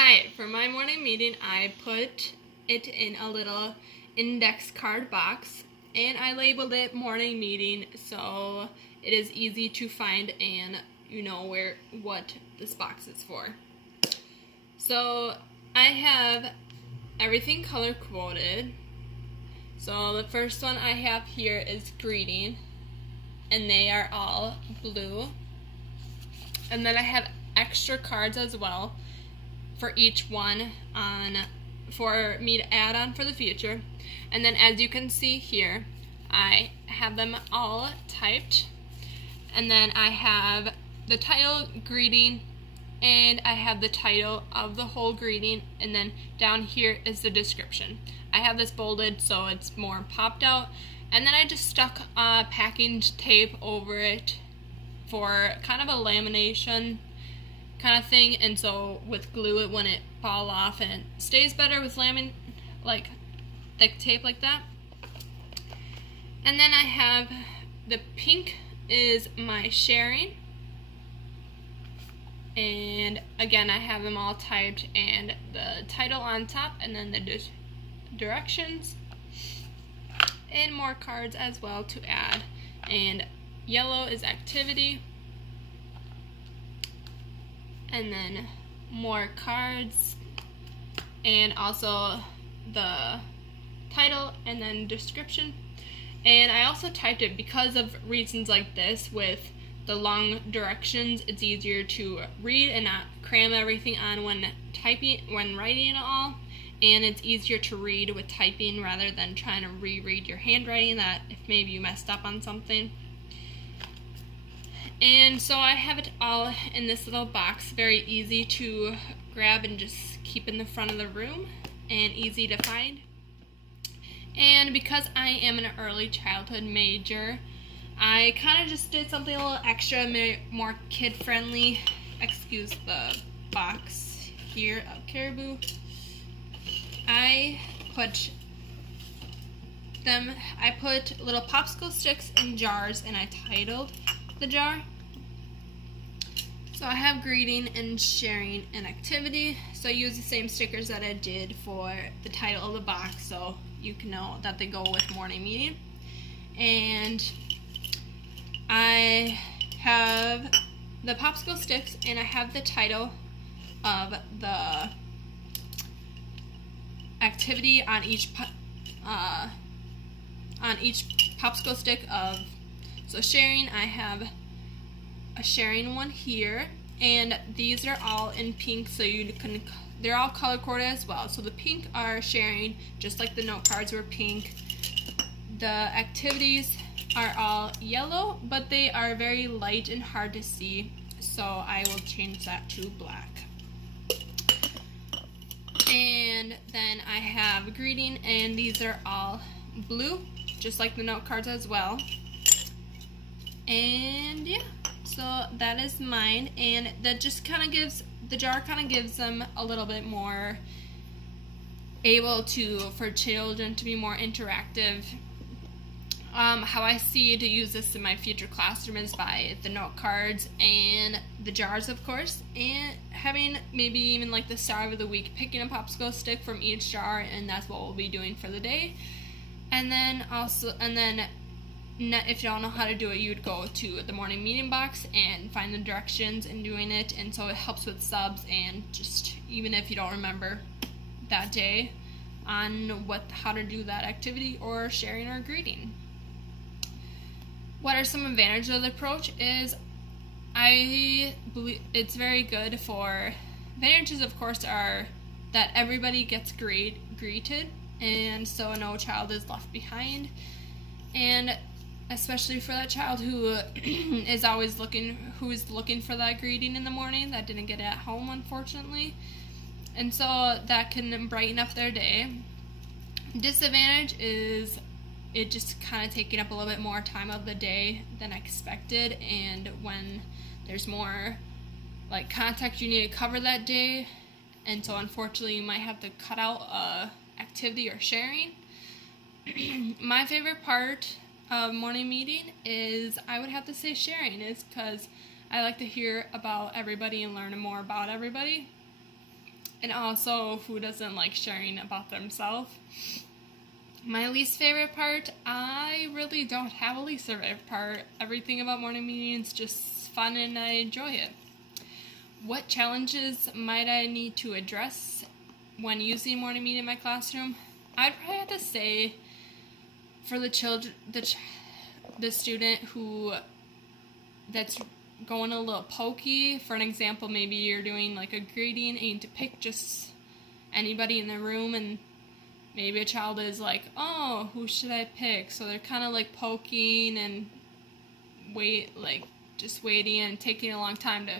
Hi, for my morning meeting, I put it in a little index card box, and I labeled it morning meeting so it is easy to find and you know what this box is for. So I have everything color coded. So the first one I have here is greeting, and they are all blue. And then I have extra cards as well for each one for me to add on for the future. And then as you can see here, I have them all typed, and then I have the title greeting, and I have the title of the whole greeting, and then down here is the description. I have this bolded so it's more popped out, and then I just stuck packing tape over it for kind of a lamination kind of thing, and so with glue it wouldn't fall off, and it stays better with like thick tape like that. And then I have the pink is my sharing, and again I have them all typed and the title on top, and then the directions and more cards as well to add. And yellow is activity, and then more cards, and also the title and then description. And I also typed it because of reasons like this. With the long directions, it's easier to read and not cram everything on when writing it all, and it's easier to read with typing rather than trying to reread your handwriting that if maybe you messed up on something. And so I have it all in this little box, very easy to grab and just keep in the front of the room and easy to find. And because I am an early childhood major, I kind of just did something a little extra, more kid-friendly. Excuse the box here of Caribou. I put little popsicle sticks in jars, and I titled the jar. So I have greeting and sharing and activity. So I use the same stickers that I did for the title of the box, so you can know that they go with morning meeting. And I have the popsicle sticks, and I have the title of the activity on each popsicle stick of. So sharing, I have a sharing one here, and these are all in pink, so they're all color coded as well. So the pink are sharing, just like the note cards were pink. The activities are all yellow, but they are very light and hard to see, so I will change that to black. And then I have greeting, and these are all blue, just like the note cards as well. And yeah, so that is mine, and that just kind of gives, the jar kind of gives them a little bit more for children to be more interactive. How I see to use this in my future classroom is by the note cards and the jars, of course, and having maybe even like the star of the week, picking a popsicle stick from each jar, and that's what we'll be doing for the day. And then if you don't know how to do it, you would go to the morning meeting box and find the directions and doing it, and so it helps with subs, and just even if you don't remember that day on how to do that activity or sharing or greeting. What are some advantages of the approach is I believe it's very good for, advantages of course are that everybody gets greeted, and so no child is left behind, and especially for that child who is always looking for that greeting in the morning that didn't get it at home, unfortunately, and so that can brighten up their day. Disadvantage is it just kind of taking up a little bit more time of the day than expected, and when there's more like contact you need to cover that day, and so unfortunately you might have to cut out activity or sharing. My favorite part of morning meeting is, I would have to say, sharing, is because I like to hear about everybody and learn more about everybody. And also, who doesn't like sharing about themselves? My least favorite part, I really don't have a least favorite part. Everything about morning meetings is just fun and I enjoy it. What challenges might I need to address when using morning meeting in my classroom? I'd probably have to say for the student that's going a little pokey. For an example, maybe you're doing like a grading and you need to pick just anybody in the room, and maybe a child is like, oh, who should I pick? So they're kind of like poking and just waiting and taking a long time to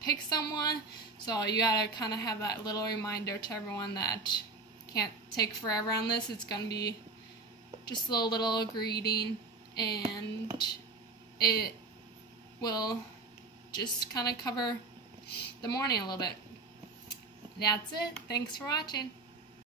pick someone. So you gotta kind of have that little reminder to everyone that can't take forever on this. It's gonna be just a little greeting, and it will just kind of cover the morning a little bit. That's it. Thanks for watching.